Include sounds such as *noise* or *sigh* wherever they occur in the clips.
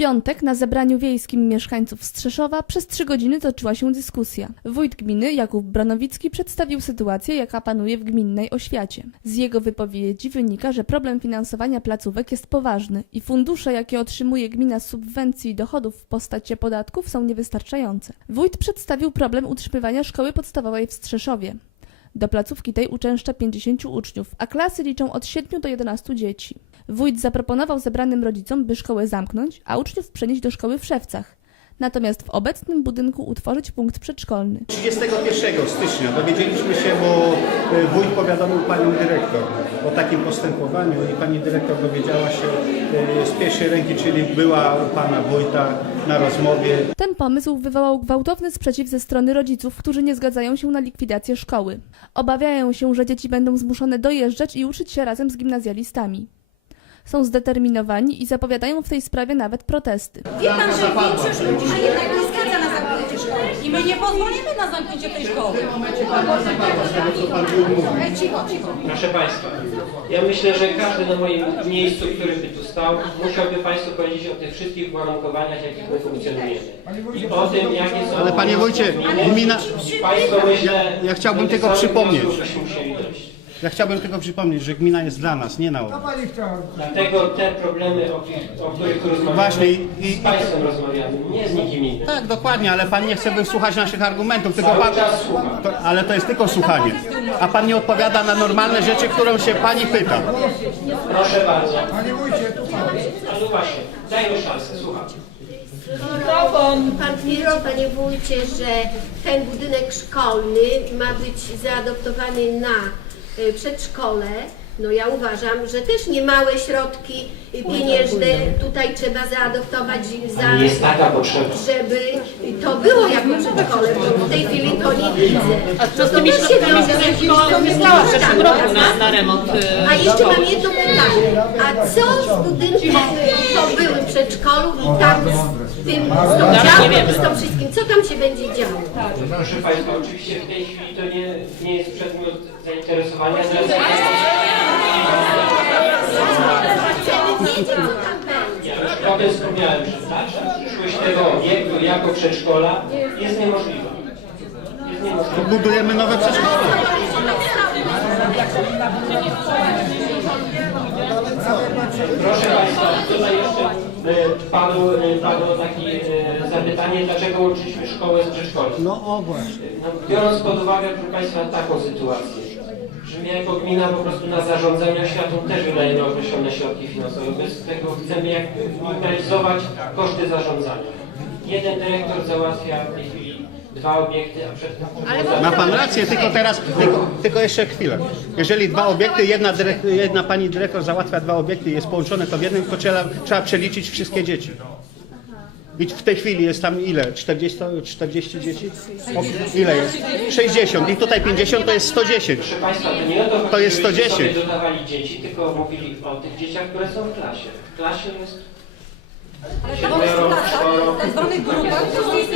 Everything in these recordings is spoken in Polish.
piątek na zebraniu wiejskim mieszkańców Strzeszowa przez trzy godziny toczyła się dyskusja. Wójt gminy Jakub Branowicki przedstawił sytuację, jaka panuje w gminnej oświacie. Z jego wypowiedzi wynika, że problem finansowania placówek jest poważny i fundusze, jakie otrzymuje gmina z subwencji i dochodów w postaci podatków są niewystarczające. Wójt przedstawił problem utrzymywania szkoły podstawowej w Strzeszowie. Do placówki tej uczęszcza 50 uczniów, a klasy liczą od 7 do 11 dzieci. Wójt zaproponował zebranym rodzicom, by szkołę zamknąć, a uczniów przenieść do szkoły w Szewcach. Natomiast w obecnym budynku utworzyć punkt przedszkolny. 31 stycznia dowiedzieliśmy się, bo e, wójt powiadomił panią dyrektor o takim postępowaniu i pani dyrektor dowiedziała się e, z pierwszej ręki, czyli była u pana wójta na rozmowie. Ten pomysł wywołał gwałtowny sprzeciw ze strony rodziców, którzy nie zgadzają się na likwidację szkoły. Obawiają się, że dzieci będą zmuszone dojeżdżać i uczyć się razem z gimnazjalistami. Są zdeterminowani i zapowiadają w tej sprawie nawet protesty. Wie pan, że większość ludzi się jednak nie zgadza na zamknięcie szkoły. I my nie pozwolimy na zamknięcie tej szkoły. Ej, cicho, cicho. Proszę Państwa, ja myślę, że każdy na moim miejscu, który by tu stał, musiałby Państwu powiedzieć o tych wszystkich uwarunkowaniach, jakich my funkcjonujemy. I o tym, jakie są... Ale panie wójcie, gmina, Państwo myślę... Ja- ja chciałbym tylko przypomnieć. Ja chciałbym tylko przypomnieć, że gmina jest dla nas, nie na odwrót. Dlatego te problemy, o, o których rozmawiamy, Właśnie i- i- z Państwem rozmawiamy, nie z nikim innym. Tak, dokładnie, ale pan nie chce wysłuchać naszych argumentów, tylko Cały pan, czas słucham. to, ale to jest tylko słuchanie. A pan nie odpowiada na normalne rzeczy, którą się pani pyta. Proszę bardzo. Panie Wójcie, tu Pan. No właśnie, dajmy szansę, słucham. Pan twierdzi, panie wójcie, że ten budynek szkolny ma być zaadoptowany na przedszkole. No ja uważam, że też niemałe środki y, pieniężne tutaj trzeba zaadoptować za, jest taka potrzeba. żeby to było jako przedszkole, bo w tej chwili to nie widzę. A co z tymi środkami z Została w zeszłym roku na, na remont. y, A jeszcze mam jedno pytanie. A co z budynkiem y, po byłym przedszkolu i tam tym, z tą z tym wszystkim? Co tam się będzie działo? Proszę Państwa, oczywiście w tej chwili to nie, nie jest przedmiot zainteresowania. Zaraz Chcemy wiedzieć, co tam będzie. ja już potem wspomniałem, że dalsza przyszłość tego obiektu jako przedszkola jest niemożliwa. Jest niemożliwa. Budujemy nowe przedszkole. Proszę Państwa, tutaj jeszcze padło, e, padło takie e, zapytanie, dlaczego łączyliśmy szkołę z przedszkolem. No o właśnie. No, biorąc pod uwagę, proszę Państwa, taką sytuację, że my jako gmina po prostu na zarządzanie oświatą też wydajemy określone środki finansowe. Bez tego chcemy jak minimalizować koszty zarządzania. Jeden dyrektor załatwia w tej chwili dwa obiekty, a przed tym... Ma pan rację, tylko teraz, tylko, tylko jeszcze chwilę. Jeżeli dwa obiekty, jedna, dyrek, jedna pani dyrektor załatwia dwa obiekty i jest połączone to w jednym, to trzeba, trzeba przeliczyć wszystkie dzieci. I w tej chwili jest tam ile? 40, 40 dzieci? O, ile jest? 60. I tutaj 50 to jest 110. Proszę Państwa, to nie o to, To jest żebyśmy 110. sobie dodawali dzieci, tylko mówili o tych dzieciach, które są w klasie. W klasie jest siedmioro, czworo, W tak zwanych grupach to jest.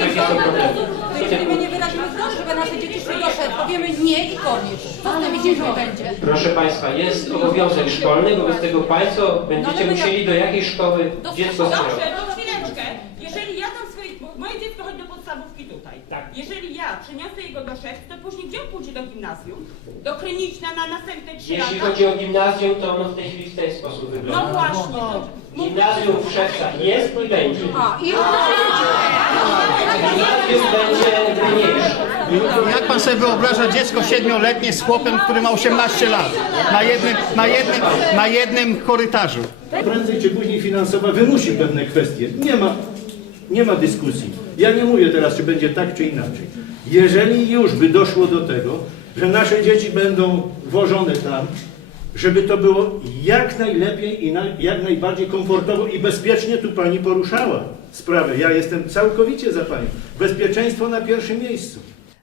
Jeżeli my nie wyrazimy zgody, żeby nasze dzieci szły do powiemy nie i koniec. Co z tymi dziećmi będzie? Proszę Państwa, jest obowiązek szkolny, wobec tego Państwo będziecie musieli do jakiej szkoły dziecko skierować. Dobrze, to chwileczkę. Jeżeli ja tam swoje, moje dziecko chodzi do podstawówki tutaj. Tak. Jeżeli ja przeniosę jego do szef, to później gdzie on pójdzie do gimnazjum? Do Kryniczna na następne trzy Jeśli lata? chodzi o gimnazjum, to ono w tej chwili w ten sposób No wygląda. właśnie. To, Gimnazjum w Szewcach jest i będzie. Gimnazjum będzie mniejsze. Jak pan sobie wyobraża dziecko siedmioletnie z chłopem, który ma 18 lat? Na jednym, na jednym, na jednym korytarzu. Prędzej czy później finansowa wymusi pewne kwestie. Nie ma, nie ma dyskusji. Ja nie mówię teraz, czy będzie tak, czy inaczej. Jeżeli już by doszło do tego, że nasze dzieci będą wożone tam, żeby to było jak najlepiej i na, jak najbardziej komfortowo i bezpiecznie, tu Pani poruszała sprawę. Ja jestem całkowicie za Panią. Bezpieczeństwo na pierwszym miejscu.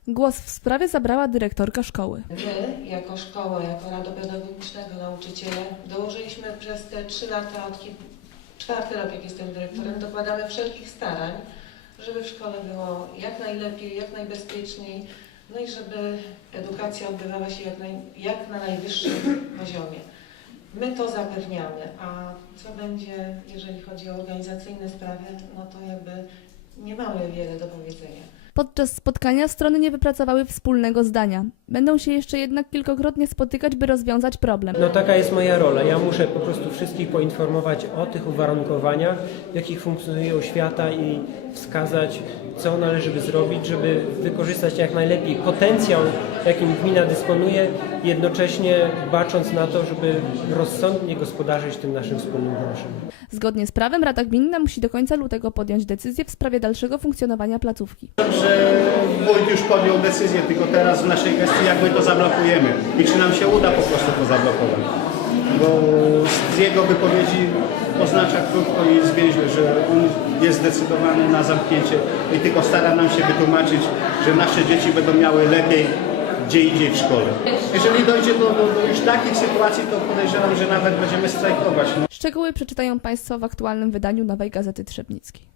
Głos w sprawie zabrała dyrektorka szkoły. My, jako szkoła, jako Rado Pedagogicznego, nauczyciele, dołożyliśmy przez te trzy lata, od kilku, czwarty rok, jak jestem dyrektorem, dokładamy wszelkich starań, żeby w szkole było jak najlepiej, jak najbezpieczniej, no i żeby edukacja odbywała się jak, naj, jak na najwyższym *clears throat* poziomie. My to zapewniamy, a co będzie, jeżeli chodzi o organizacyjne sprawy, no to jakby nie mamy wiele do powiedzenia. Podczas spotkania strony nie wypracowały wspólnego zdania. Będą się jeszcze jednak kilkakrotnie spotykać, by rozwiązać problem. No taka jest moja rola. Ja muszę po prostu wszystkich poinformować o tych uwarunkowaniach, w jakich funkcjonuje oświata i wskazać, co należy by zrobić, żeby wykorzystać jak najlepiej potencjał, jakim gmina dysponuje, jednocześnie bacząc na to, żeby rozsądnie gospodarzyć tym naszym wspólnym groszem. Zgodnie z prawem Rada Gminna musi do końca lutego podjąć decyzję w sprawie dalszego funkcjonowania placówki. że wójt już podjął decyzję, tylko teraz w naszej gestii jak my to zablokujemy i czy nam się uda po prostu to zablokować. Bo z jego wypowiedzi oznacza krótko i zwięźle, że on jest zdecydowany na zamknięcie i tylko stara nam się wytłumaczyć, że nasze dzieci będą miały lepiej gdzie indziej w szkole. Jeżeli dojdzie do, do, do już takich sytuacji, to podejrzewam, że nawet będziemy strajkować. Szczegóły przeczytają Państwo w aktualnym wydaniu Nowej Gazety Trzebnickiej.